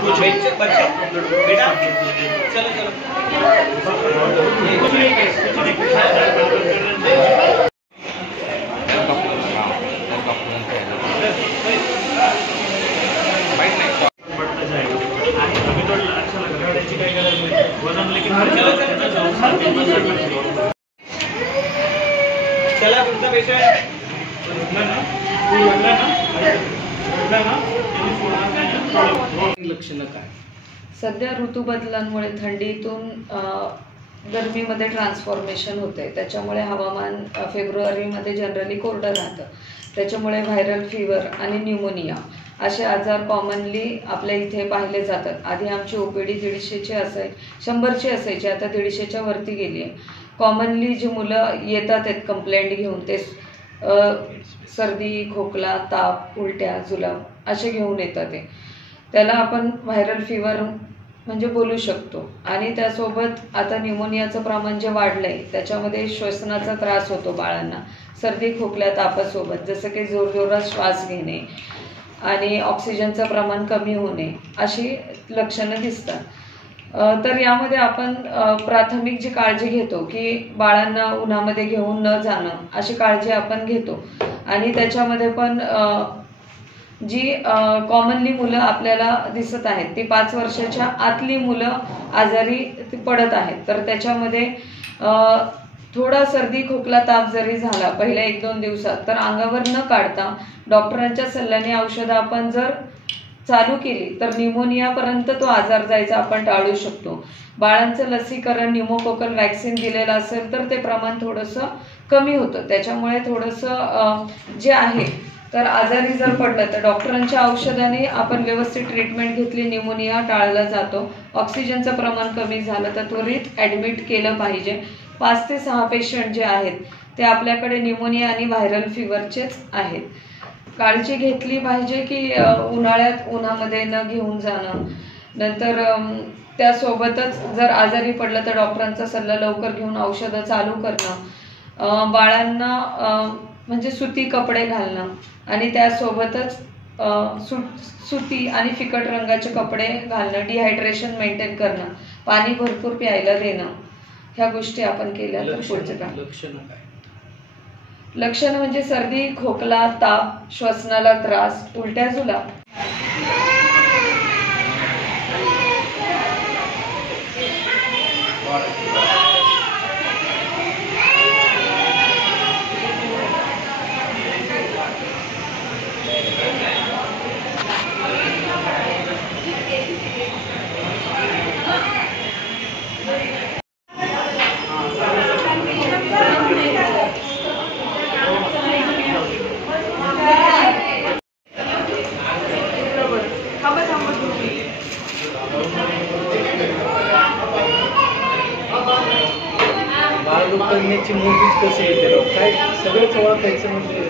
बच्चा बेटा चलो चलो चला पुढचा पेशंट लक्षणं काय? सध्या ऋतू बदलांमुळे थंडीतून गरमीमध्ये ट्रान्सफॉर्मेशन होते, त्याच्यामुळे हवामान फेब्रुवारीमध्ये जनरली कोरडं राहतं, त्याच्यामुळे व्हायरल फीवर आणि न्यूमोनिया असे आजार कॉमनली आपल्या इथे पाहिले जातात. आधी आमची ओपीडी 150ची 100ची असायची, आता 150च्या वरती गेली आहे. कॉमनली जी मुलं येतात आहेत कंप्लेंट घेऊन ते सर्दी, खोकला, ताप, उलट्या, जुलाब असे घेऊन येतात. ते त्याला आपण व्हायरल फीवर म्हणजे बोलू शकतो. आणि त्यासोबत आता न्यूमोनियाचं प्रमाण जे वाढलं आहे त्याच्यामध्ये श्वसनाचा त्रास होतो बाळांना, सर्दी, खोकल्या, तापासोबत जसं की जोरजोरात श्वास घेणे आणि ऑक्सिजनचं प्रमाण कमी होणे अशी लक्षणं दिसतात. तर यामध्ये आपण प्राथमिक जी काळजी घेतो की बाळांना उन्हामध्ये घेऊन न जाणं अशी काळजी आपण घेतो. आणि त्याच्यामध्ये पण जी कॉमनली मुलं आपल्याला दिसत आहेत ती 5 वर्षाच्या आतली मुलं आजारी पडत आहेत. तर त्याच्यामध्ये थोडा सर्दी, खोकला, ताप जरी झाला पहिल्या 1-2 दिवसात तर अंगावर न काढता डॉक्टरांच्या सल्ल्याने औषधं आपण जर चालू केली तर न्यूमोनियापर्यंत तो आजार जायचा आपण टाळू शकतो. बाळांचं लसीकरण न्यूमोकोकल वॅक्सिन दिलेलं असेल तर ते प्रमाण थोडंसं कमी होतं. त्याच्यामुळे थोडंसं जे आहे तर आजारी जर पडलं तर डॉक्टरांच्या औषधाने आपण व्यवस्थित ट्रीटमेंट घेतली, न्यूमोनिया टाळला जातो. ऑक्सिजनचं प्रमाण कमी झालं तर त्वरित ॲडमिट केलं पाहिजे. 5 ते 6 पेशंट जे आहेत ते आपल्याकडे न्यूमोनिया आणि व्हायरल फीवरचेच आहेत. काळजी घेतली पाहिजे की उन्हाळ्यात उन्हामध्ये न घेऊन जाणं. नंतर त्यासोबतच जर आजारी पडलं तर डॉक्टरांचा सल्ला लवकर घेऊन औषधं चालू करणं. बाळांना म्हणजे सुती कपडे घालणं आणि त्यासोबतच सुती आणि फिकट रंगाचे कपडे घालणं, डिहायड्रेशन मेंटेन करणं, पाणी भरपूर प्यायला देणं, ह्या गोष्टी आपण केल्या तर पुढचं काय. लक्षणं म्हणजे सर्दी, खोकला, ताप, श्वसनाला त्रास, उलट्या, जुलाब. बाळगुप्त करण्याची मूर्तीच कशी येते काय सगळंच ओळखायचं म्हणजे